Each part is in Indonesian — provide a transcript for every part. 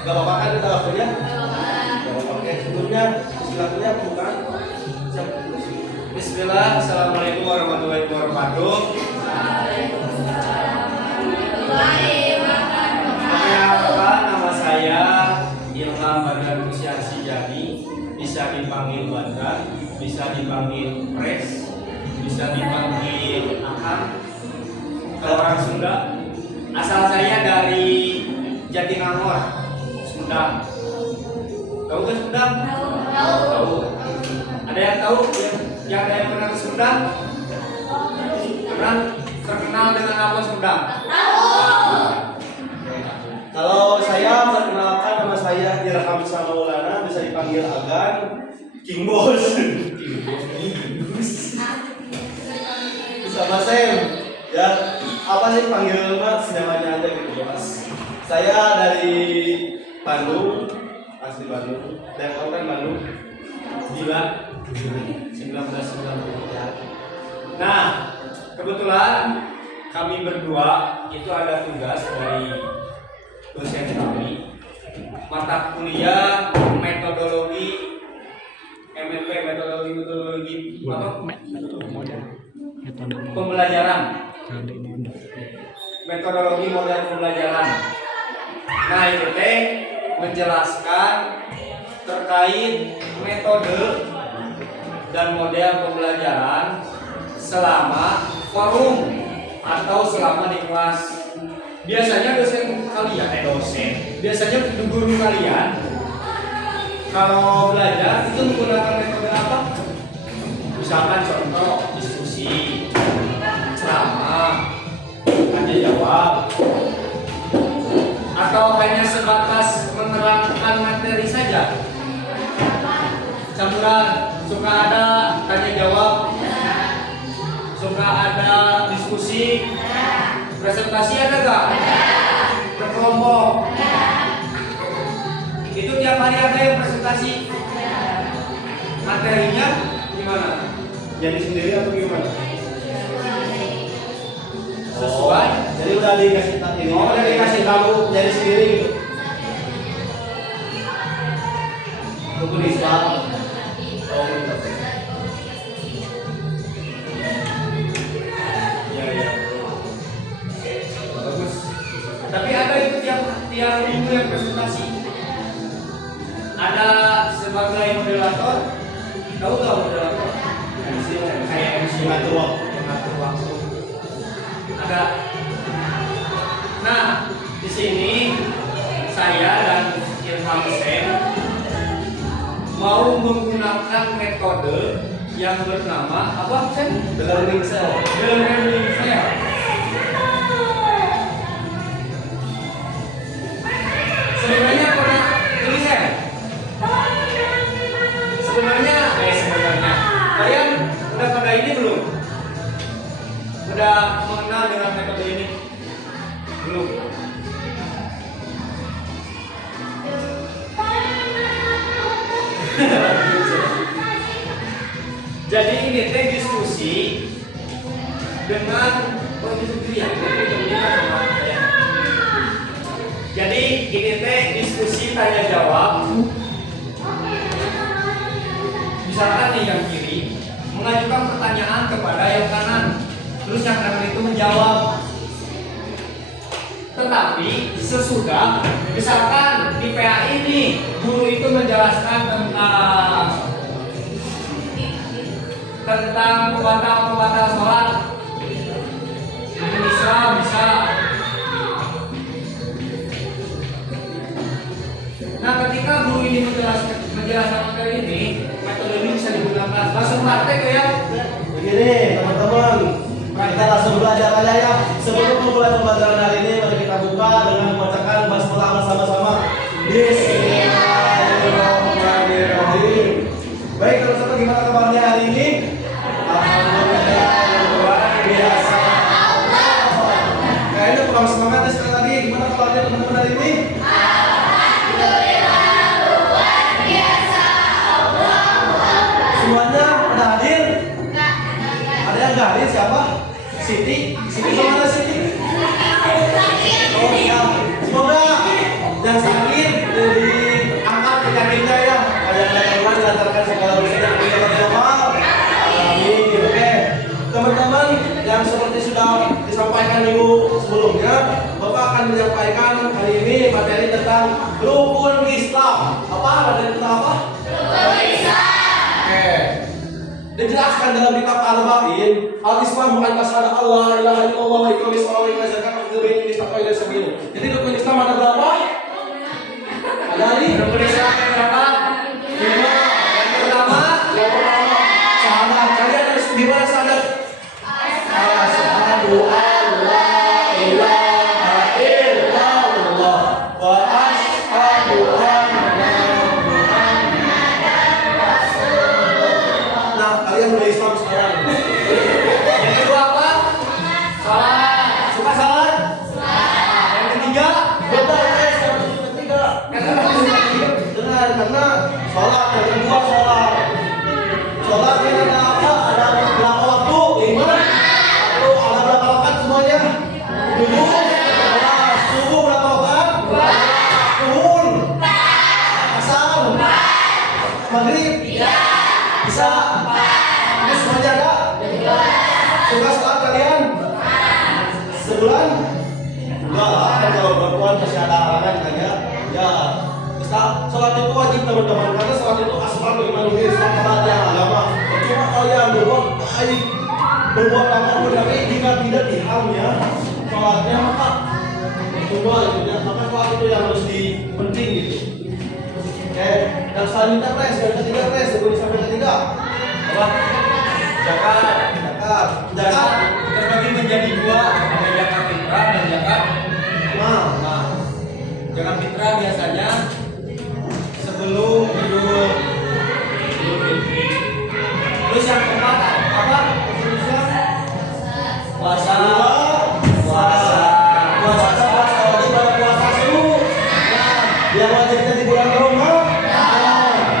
Gak apa-apa kan kita waktunya? Gak apa-apa. Oke, sebelumnya bismillahnya bukan. Bismillah, assalamualaikum warahmatullahi wabarakatuh. Perkenalkan, nama saya Ilham Badar Musyasi Jadi, bisa dipanggil Badar, bisa dipanggil Pres, bisa dipanggil Akang. Kalau orang Sunda, asal saya dari Jatinangor, Sunda. Tahu ke Sunda? Tahu. Ada yang tahu? Yang ada yang pernah ke Sunda? Pernah terkenal dengan apa Sunda? Kalau saya perkenalkan, nama saya Irham Samaulana, bisa dipanggil Agan, King Boss. Sama Sam. Ya, apa sih panggil mas? Namanya aja gitu ya mas. Saya dari Bandung, asli Bandung. Dan kamu kan Bandung? Gila. 1990. Nah, kebetulan kami berdua itu ada tugas dari dosen kami, mata kuliah metodologi MMP, metodologi apa? Pembelajaran. Metodologi model pembelajaran. Nah, itu teh menjelaskan terkait metode dan model pembelajaran selama forum atau selama di kelas. Biasanya biasanya guru kalian kalau belajar itu menggunakan metode apa? Misalkan contoh diskusi, ceramah, tanya jawab, atau hanya sebatas menerangkan materi saja. Campuran, suka ada tanya jawab, suka ada diskusi, presentasi ada gak? Berkelompok. Itu tiap hari ada yang presentasi. Materinya gimana? Jadi sendiri atau gimana? Sesuai. Jadi udah dikasih tahu ini. Oh, udah dikasih tahu. Jadi sendiri gitu. Tunggu nih, Pak. Oh, gitu. Ya. Bagus. Tapi ada itu tiap minggu yang presentasi. Ada sebagai moderator. Tahu nggak moderator? MC, kayak MC Mengatur waktu. mengatur waktu. Ada. Nah, di sini saya dan Ilham Sen mau menggunakan metode yang bernama apa Sen? The learning cell. The learning cell. Sebenarnya pernah tulisan? Sebenarnya kalian udah pada ini belum? Udah mengenal dengan metode ini? Belum? Jadi ini teh diskusi dengan Jadi ini teh diskusi tanya jawab. Misalkan nih yang kiri mengajukan pertanyaan kepada yang kanan, terus yang kanan itu menjawab. Tetapi sesudah, misalkan di PA ini guru itu menjelaskan tentang pembatal sholat, bisa. Nah, ketika guru ini menjelaskan materi ini, metode ini bisa digunakan. Langsung praktek ya. Begini teman-teman, kita langsung belajar aja ya. Sebelum memulai pembelajaran hari ini, mari kita buka dengan membacakan basmalah bersama-sama. Bismillahirrahmanirrahim. Baik teman-teman, gimana kabarnya hari ini? Alhamdulillah luar biasa. Kayaknya kurang semangat ya sekali lagi. Gimana kabarnya teman-teman hari ini? Semuanya pada hadir? Ada yang nggak hadir siapa? Siti? Siti kemana Siti? Oh iya. Semoga yang sakit sebelumnya Bapak akan menyampaikan hari ini materi tentang rukun Islam. Apa materi tentang apa? Rukun Islam. Oke. Dijelaskan dalam kitab Al-Baqin, al-Islam bukan syahadat Allah ilaha illallah wa iqamis shalah wa zakat wa dzikri ini sampai sabil. Jadi rukun Islam ada berapa? Ada rukun Islam ada berapa? 5. Yang pertama syahadat. Kalian harus gimana syahadat? Asyhadu an la ilaha illallah wa asyhadu anna Muhammadan rasulullah. Nah, kalian udah Islam sekarang. Yang kedua apa? Salat. Suka salat? Yang ketiga? Betul, yang ketiga. Dengar, karena salat yang kedua salat. Salat yang ada apa? Ada berapa waktu? 5. Lalu ada berapa rakaat semuanya? 7. Subuh berapa rakaat? 2. Zuhur? 4. Asar? 4. Maghrib? 3. Isya? 4. Ini semuanya ada? 3. Suka salat kalian? 4. Sebulan? Enggak lah, kan kalau perempuan masih ada halangan kayak ya. Salat itu wajib teman-teman, karena salat itu asal bagaimana Islam kepada agama. Cuma kalian berbuat apapun tapi jika tidak dihamnya salatnya maka coba gitu ya. Maka salat itu yang harus penting gitu. Oke, yang selanjutnya res, yang ketiga res, sebelum sampai ketiga apa? Zakat. Zakat Terbagi menjadi 2, ada zakat fitrah dan zakat mal. Nah, zakat fitrah biasanya sebelum Idul Fitri. Terus yang keempat apa? Puasa. Yang wajibnya di bulan Ramadan.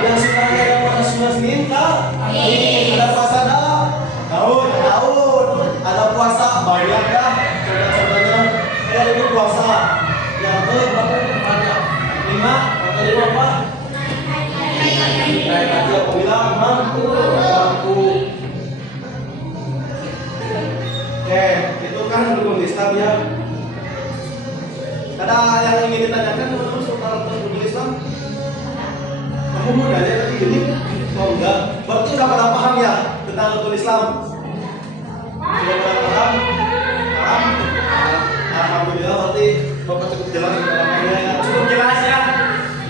Yang sunnahnya yang puasa sunnah Senin kah? Ada puasa Daud. Ada puasa banyak dah. Contohnya ada itu puasa. Yang itu berapa itu banyak? 5. Atau 5 apa? Tadi aku bilang mampu. Oke, itu kan rukun Islam ya. Ada yang ingin ditanyakan teman-teman soal rukun Islam? Kamu mau nanya tapi gini? Oh enggak. Berarti udah pada paham ya tentang rukun Islam? Sudah pada paham? Paham? Alhamdulillah, berarti Bapak cukup jelas ya. Cukup jelas ya.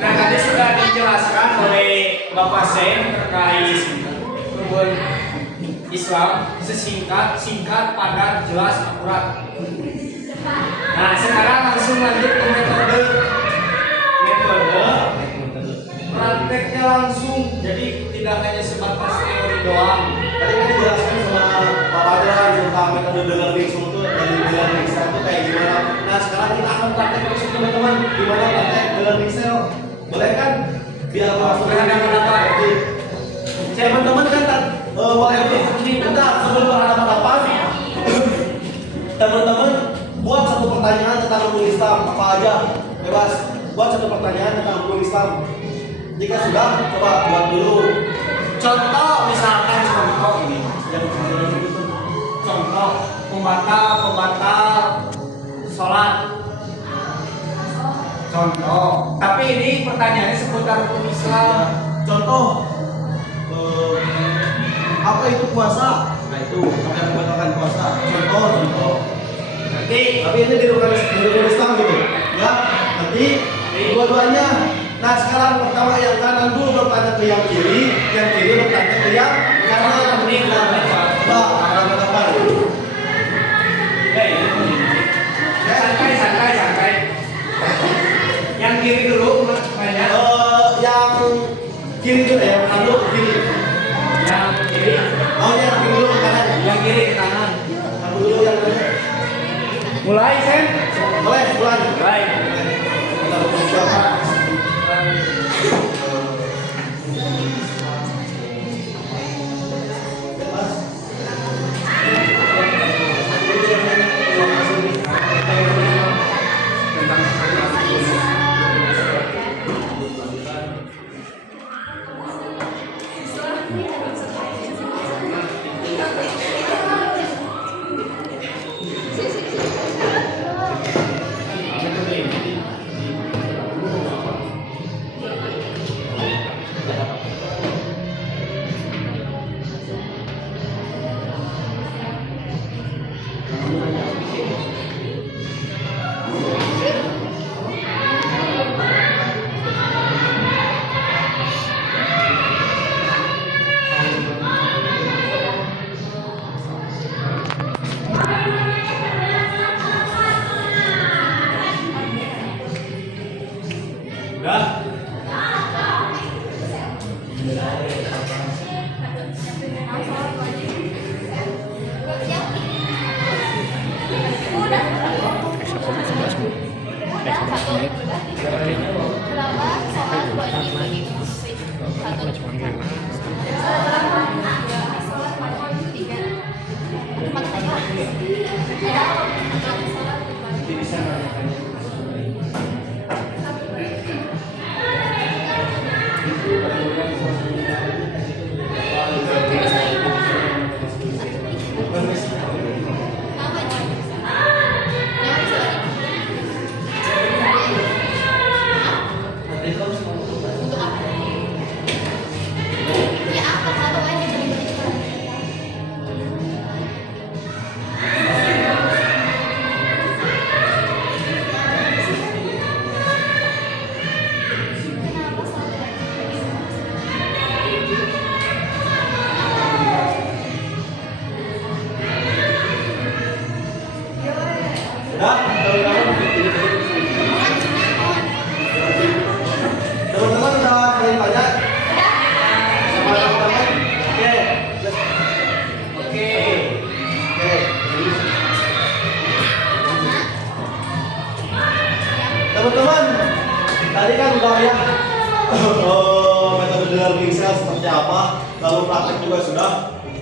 Nah, tadi sudah dijelaskan oleh Bapak Sen terkait rukun Islam singkat, padat, jelas, akurat. Nah, sekarang langsung lanjut ke metode prakteknya langsung. Jadi tidak hanya sebatas teori doang. Tadi kan dijelaskan sama Pak Adran tentang metode learning itu dari learning cell itu kayak gimana. Nah, sekarang kita akan praktek langsung teman-teman gimana praktek learning cell. Boleh kan? Biar langsung teman-teman kan boleh kita sebelum berhadapan teman-teman buat satu pertanyaan tentang rukun Islam apa aja bebas. Buat satu pertanyaan tentang rukun Islam. Jika sudah, coba buat dulu. Contoh misalkan contoh ini. Contoh pembatal sholat. Contoh. Tapi ini pertanyaannya seputar rukun Islam. Contoh apa itu puasa? Nah itu apa yang membatalkan puasa? Contoh. Tapi ini di rukun Islam gitu, ya. Nanti dua-duanya. Nah sekarang pertama yang kanan dulu bertanya ke yang kiri bertanya ke yang kanan. Ini Coba arah berdepan. Santai. Yang kiri dulu banyak. Yang kiri dulu ya, yang kanan dulu kiri. Yang kiri. Oh yang kiri dulu ke kanan. Yang kiri ke kanan. Kamu dulu yang kanan. Mulai Sen. Boleh, mulai. Mulai. Kita coba. Udah? Udah, teman-teman udah mulai tanya sama teman-teman. Oke, Oke. oke. Teman-teman, tadi kan udah ya metode learning cell seperti apa, lalu praktek juga sudah.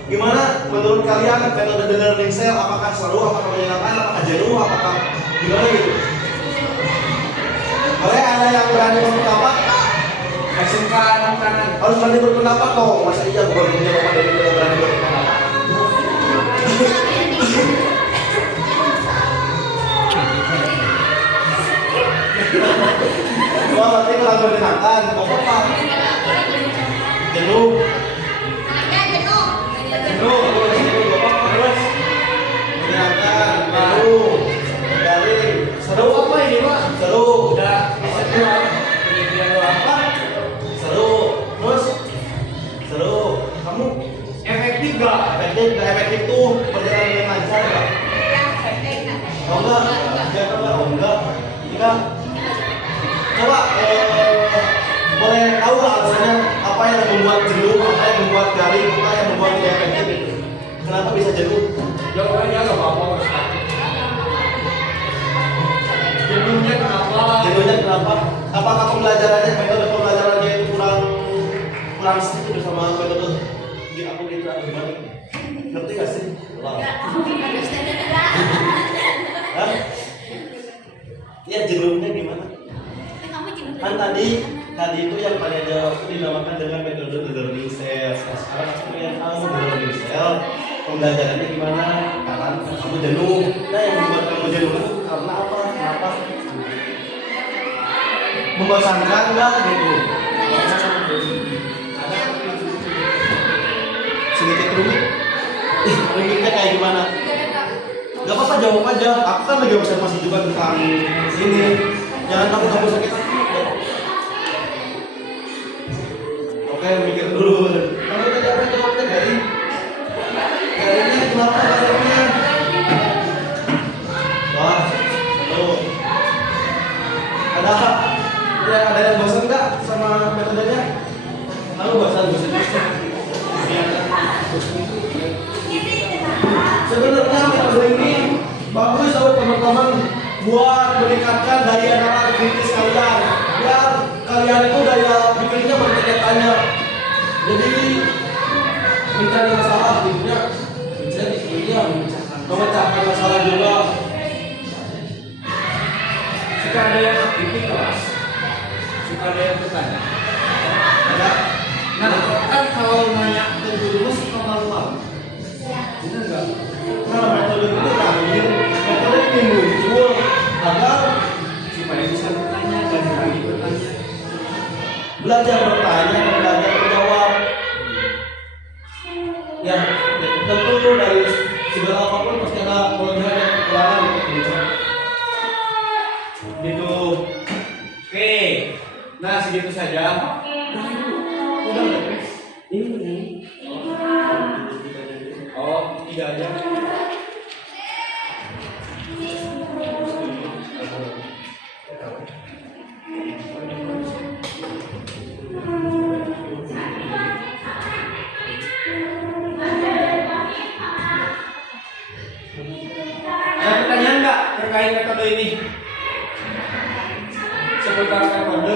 Gimana menurut kalian metode learning cell? Apakah seru, apakah menyenangkan, apakah jenuh, apakah gimana gitu? Boleh ada yang berani berpendapat? Kasihkan kanan. Harus berani berpendapat dong. Masa iya gubernurnya Bapak Dewi tidak berani berpendapat? Wah, berarti kurang menyenangkan. Bapak jenuh. Jenuh, Bapak terus menyenangkan, jenuh, garing, seru apa ini Pak? Seru, Udah. Bisa dua. Penelitian doang. apa? Seru, terus seru. Kamu Efektif gak? efektif tuh perjalanan dengan lancar nggak? Oh enggak, jangan enggak, oh enggak, enggak. Coba boleh tahu nggak alasannya apa yang membuat jenuh, apa yang membuat garing, apa yang membuat tidak efektif? Kenapa bisa jenuh? Jawabannya gak apa-apa. Ustaz. Jenuhnya kenapa? Jenuhnya kenapa? Apakah pembelajarannya, metode pembelajarannya itu kurang sedikit bersama metode di aku gitu atau gimana? Ngerti gak sih? Wow. Hah? Ya jenuhnya gimana? Kan tadi itu yang pada jawab itu dinamakan dengan metode learning cell. Nah, sekarang aku pengen tahu learning cell pembelajarannya gimana? Karena kamu jenuh. Nah yang membuat kamu jenuh itu karena apa? Kenapa? Membosankan nggak gitu? Sedikit rumit. Rumitnya kayak gimana? Gak apa-apa jawab aja. Aku kan lagi observasi juga tentang sini. Jangan takut sakit hati. Oke, mikir dulu. Kamu tadi apa jawabnya dari? Garingnya kenapa garingnya? Wah, tuh. Ada yang bosan nggak sama metodenya? Kamu bosan? Sebenarnya metode ini bagus untuk teman-teman buat meningkatkan daya nalar kritis kalian, biar kalian itu daya pikirnya bertanya-tanya. Jadi mencari masalah hidupnya, mencari ilmiah, memecahkan masalah juga. Suka ada yang aktif di kelas. Suka ada yang bertanya. Ada. Nah, kan kalau nanya ke guru suka malu-malu. Bener nggak? Nah, metode itu lahir, metode ini muncul agar Supaya bisa bertanya dan berani bertanya. belajar bertanya dan belajar menjawab. Ya, tentu dari segala apapun pasti ada kelebihan dan kekurangan gitu. Nah, segitu saja. Udah beres. Ini. Oh, tidak aja. Ada pertanyaan nggak terkait metode ini? Seputar metode.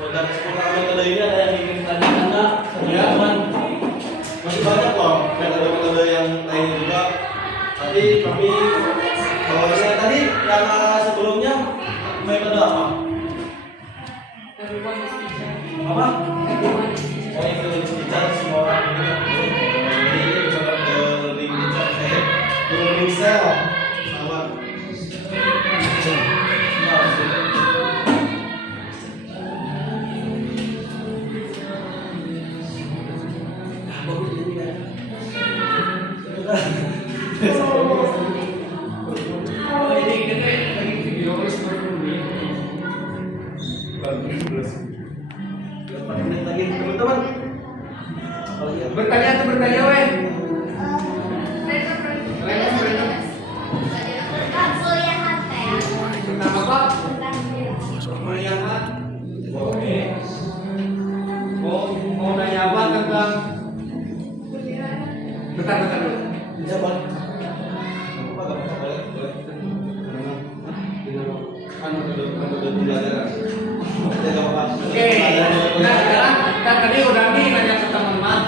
Seputar metode ini ada yang ingin ditanyakan nggak? Ya, teman. Masih banyak loh metode-metode yang lain juga. Tapi kami bahwasanya tadi yang sebelumnya metode apa? Apa? Oh, itu bicara semua orang ini. Jadi ini bicara building bicara building cell sama. Bertanya atau bertanya, weh? Tentang apa? Kuliahan. Oke. Mau nanya apa tentang? Bentar dulu. Jabat. Apa enggak boleh? Boleh. Kan udah belajar. Oke. Nah, sekarang kita tadi udah nih nanya ke teman-teman.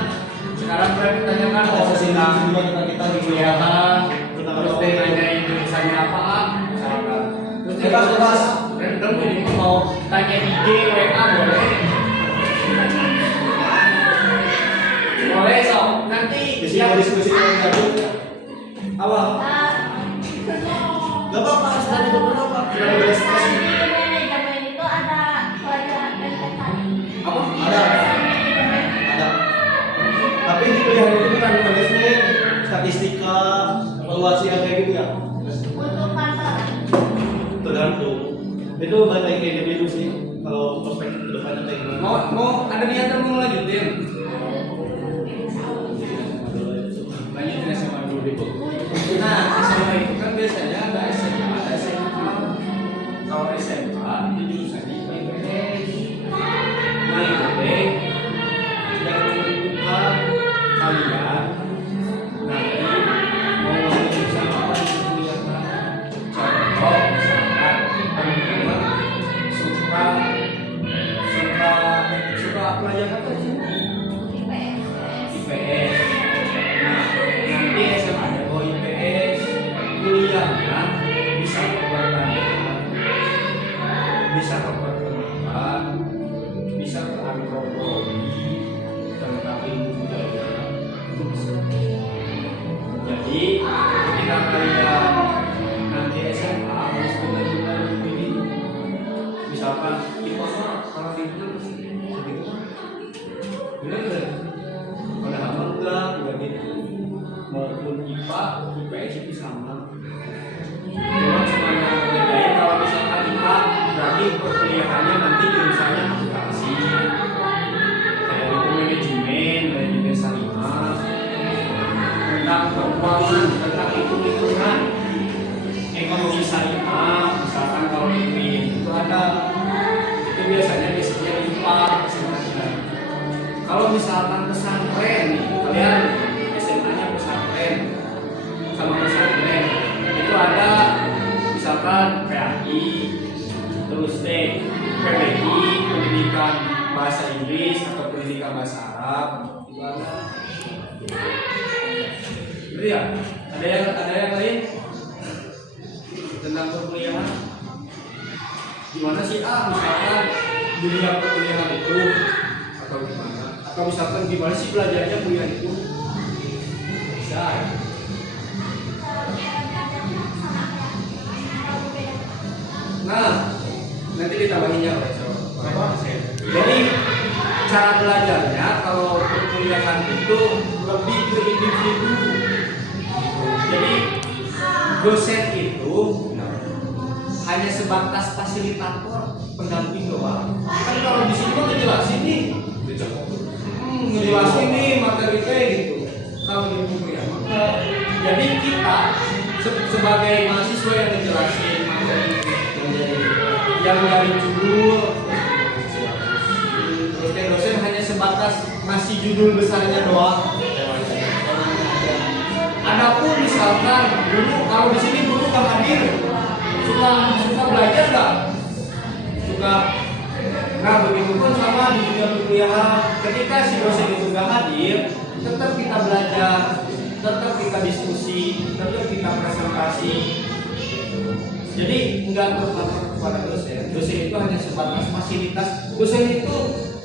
Sekarang saya tanyakan tentang kita di kuliahan. Terus dia nanyain jurusannya apa? Misalkan. Terus dia bebas. Random ini mau tanya IG, WA boleh. Boleh sok. Nanti diskusi lanjut. Awal. Gak apa-apa, sudah itu berapa? Sudah berdiskusi. Apa? Ada. Tapi di kuliah itu bukan manajemen, statistika, evaluasi yang kayak gitu ya. Tergantung. Itu balik ke individu sih. Kalau perspektif kedepannya kayak gimana? mau ada niatan mau lanjutin? Lanjutin SMA dulu dulu. Nah, SMA itu kan biasanya ada SMA, ada SMA. Kalau SMA itu jurusannya IPS. Nah, IPS yang menentukan kalian nanti mau ngambil jurusan apa di kuliah. Contoh misalkan teman-teman suka pelajaran apa sih? IPS. Nah, nanti SMA-nya bawa IPS, kuliahnya bisa ke pertanian, bisa ke pertanian, bisa ke antropologi, tentang ilmu budaya, itu bisa. Jadi ketika kalian nanti SMA harus benar-benar memilih, misalkan IPA kalau itu segitu, benar. Padahal enggak gitu. Maupun IPA, IPS itu sama. Cuma yang berbeda kalau misalkan IPA berarti perkuliahannya nanti jurusannya akuntansi, kayak itu manajemen syariah, tentang keuangan, tentang hitung-hitungan, ekonomi syariah, misalkan kalau itu ada, itu biasanya basicnya IPA sebenarnya. Kalau misalkan pesantren nih, kalian SMA-nya pesantren sama pesantren itu ada misalkan PAI, terus PBI, pendidikan bahasa Inggris atau pendidikan bahasa Arab, itu ada. Betul ya? Ada yang lain tentang perkuliahan? Gimana sih misalkan dunia perkuliahan itu atau gimana? Atau misalkan gimana sih belajarnya kuliah itu? Bisa. Nah, nanti ditambahinnya besok. Jadi cara belajarnya kalau perkuliahan itu lebih ke individu. Jadi dosen itu hanya sebatas fasilitator, pendamping doang. Kan kalau di sini mah ngejelasin nih, ngejelasin nih materi kayak gitu. Kalau di buku ya, maka jadi kita sebagai mahasiswa yang ngejelasin materi yang dari judul, dosen hanya sebatas ngasih judul besarnya doang. Adapun misalkan dulu kalau di sini guru nggak hadir, suka belajar nggak? Suka. Nah begitu pun sama di dunia perkuliahan. Ketika si dosen itu nggak hadir, tetap kita belajar, tetap kita diskusi, tetap kita presentasi. Jadi nggak terpatok kepada dosen. Dosen itu hanya sebatas fasilitas. Dosen itu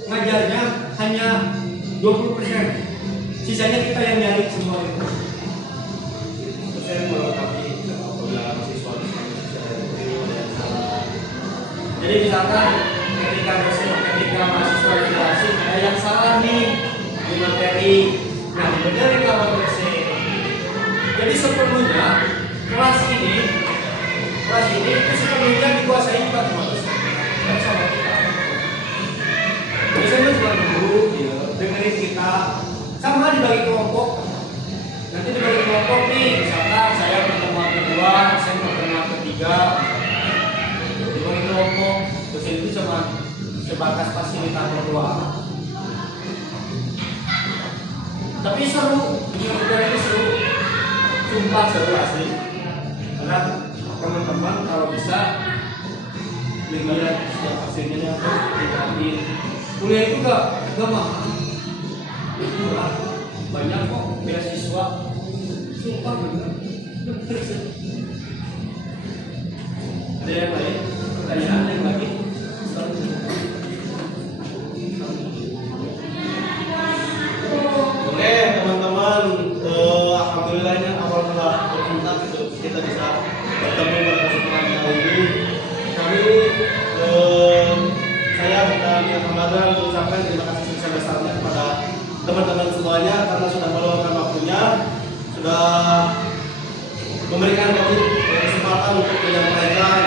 ngajarnya hanya 20%. Sisanya kita yang nyari semua itu. Saya melengkapi apabila mahasiswa Jadi misalkan ketika mahasiswa jelasin ada yang salah nih di materi, nah dibenerin sama dosen. Jadi sepenuhnya kelas ini itu sepenuhnya dikuasai bukan sama dosen, bukan sama kita. Dosen itu cuma guru, dengerin kita, sama dibagi kelompok. Nanti dibagi kelompok nih, misalkan saya pertemuan kedua, saya pertemuan ketiga, dibagi kelompok. Dosen itu cuma sebatas fasilitator doang. Tapi seru, dunia kerja ini seru, sumpah seru asli. Karena teman-teman kalau bisa lihat setiap hasilnya dikasih. Kuliah itu gak mahal, itu murah. Banyak kok beasiswa, sumpah bener. Ada yang lain? Pertanyaan yang lagi? Oke teman-teman, alhamdulillahnya awal mula berkontak itu kita bisa bertemu pada kesempatan kali ini. Kami saya dan Mia Ramadan mengucapkan terima kasih sebesar-besarnya kepada teman-teman semuanya karena sudah meluangkan waktunya, sudah memberikan kami kesempatan untuk menyampaikan,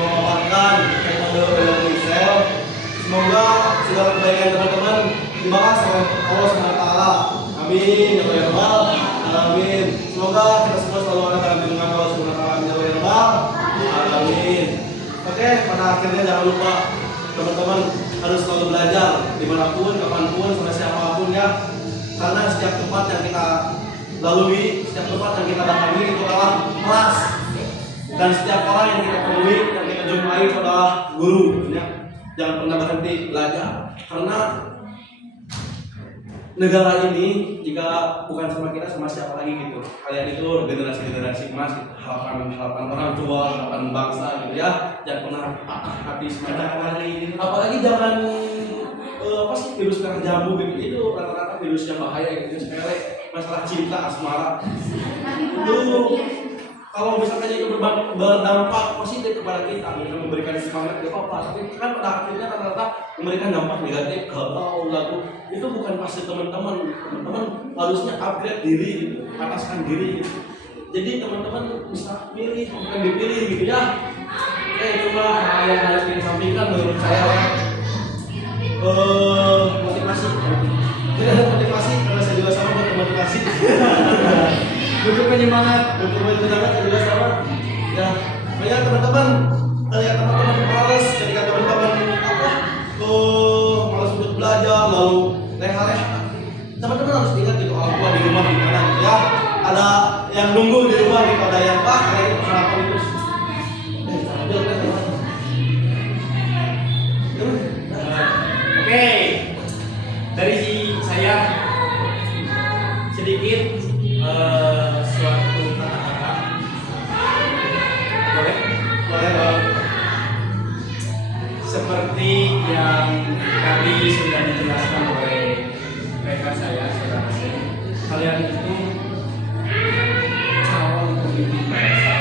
memaparkan metode learning cell. Semoga segala kebaikan teman-teman dibahas oleh Allah SWT. Amin ya rabbal alamin. Semoga kita semua selalu ada dalam lindungan Allah SWT. Amin ya rabbal alamin. Oke, pada akhirnya jangan lupa teman-teman harus selalu belajar dimanapun, kapanpun, sama siapapun ya. Karena setiap tempat yang kita lalui, setiap tempat yang kita datangi itu adalah kelas. Dan setiap orang yang kita temui, yang kita jumpai itu adalah guru. Ya. Jangan pernah berhenti belajar. Karena negara ini jika bukan sama kita, sama siapa lagi gitu. Kalian itu generasi emas, harapan orang tua, harapan bangsa gitu ya. Jangan pernah patah hati semacam kali ini. Apalagi jangan apa sih virus merah jambu gitu. Itu rata-rata virus yang bahaya gitu, sepele. Masalah cinta asmara. Itu kalau misalnya itu berdampak positif kepada kita, bisa memberikan semangat ya apa, tapi kan pada akhirnya rata-rata memberikan dampak negatif kalau lagu itu bukan pasti teman-teman harusnya upgrade diri, gitu, ataskan diri. Gitu. Jadi teman-teman bisa pilih, bukan dipilih gitu ya. Cuma hal yang harus dikesampingkan menurut saya ya. Motivasi. Tidak ada motivasi karena saya juga sama buat motivasi. Untuk penyemangat juga sama. Ya, banyak teman-teman males ketika teman-teman malas untuk belajar lalu leha-leha. Teman-teman harus ingat gitu orang tua di rumah gimana gitu ya. Ada yang nunggu di rumah gitu, ada yang pak kayak itu harapan itu. Oke, dari saya sedikit suatu kata-kata. Boleh? Seperti yang tadi sudah dijelaskan oleh rekan saya, saudara saya, kalian itu calon pemimpin bangsa.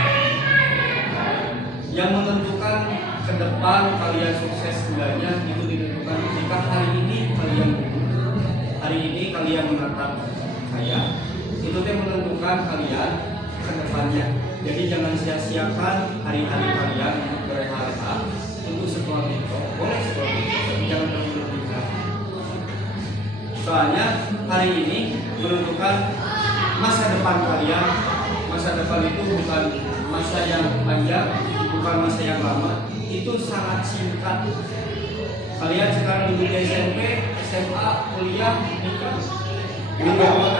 Yang menentukan ke depan kalian sukses enggaknya itu ditentukan ketika hari ini kalian menatap saya. Itu yang menentukan kalian ke depannya. Jadi jangan sia-siakan hari-hari kalian bereha-reha untuk sekolah minggu. Boleh sekolah minggu, tapi jangan berlebihan. Soalnya hari ini menentukan masa depan kalian. Masa depan itu bukan masa yang panjang, bukan masa yang lama. Itu sangat singkat. Kalian sekarang duduk di SMP, SMA, kuliah, nikah.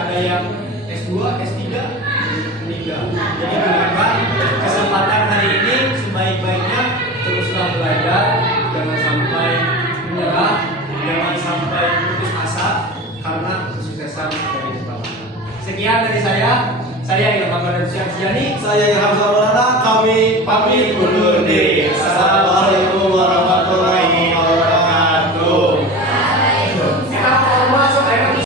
Ada yang S2, S3, nikah. Jadi gunakan kesempatan hari ini sebaik-baiknya, teruslah belajar, jangan sampai menyerah, jangan sampai putus asa karena kesuksesan dari depan. Sekian dari saya Ilham Badar Syamsiani. Saya Ilham Maulana, kami pamit undur diri. Assalamualaikum.